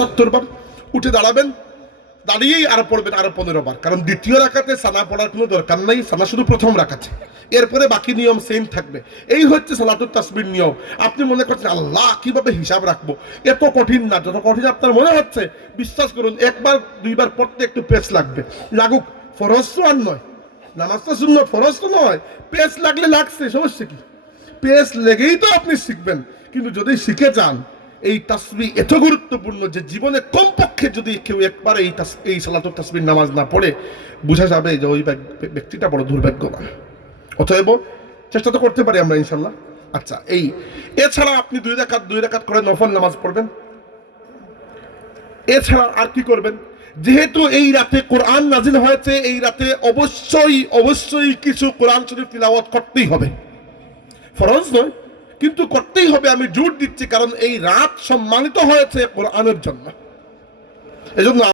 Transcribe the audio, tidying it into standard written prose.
70 বার, উঠে দাঁড়াবেন, দাঁড়িয়েই আর পড়বেন আরো 15 বার, কারণ দ্বিতীয় রাকাতে সানা পড়ার কোনো দরকার নাই, সানা শুধু প্রথম রাকাতে, এরপরে বাকি নিয়ম সেম থাকবে। এই হচ্ছে সালাতুত তাসবির নিয়ম। আপনি মনে করছেন আল্লাহ কিভাবে হিসাব রাখবো, এত কঠিন না, যত কঠিন আপনার মনে হচ্ছে বিশ্বাস করুন, একবার দুইবার পড়তে একটু পেস লাগবে, লাগুক, ফরজ তো আর নয়, নামাজ তো সুন্নত, ফরজ তো নয়, পেস লাগলে লাগছে, সমস্যা কি, পেস লেগেই তো আপনি শিখবেন। কিন্তু যদি শিখে যান, এই তাসবিহ এত গুরুত্বপূর্ণ যে জীবনে কমপক্ষে যদি কেউ একবার এই সালাতুত তাসবিহ নামাজ না পড়ে, বোঝা যাবে যে ওই ব্যক্তিটা বড় দুর্ভাগ্যবান। অতএব চেষ্টা তো করতে পারি আমরা ইনশাল্লাহ। আচ্ছা, এছাড়া আপনি 2 রাকাত করে নফল নামাজ পড়বেন। এছাড়া আর কি করবেন? যেহেতু এই রাতে কোরআন নাজিল হয়েছে, এই রাতে অবশ্যই কিছু কোরআন শরীফ তিলাওয়াত করতেই হবে, ফরজ নয় কিন্তু করতেই হবে। আমি জোর দিচ্ছি, কারণ এই রাত সম্মানিত হয়েছে কোরআনের জন্য, এজন্য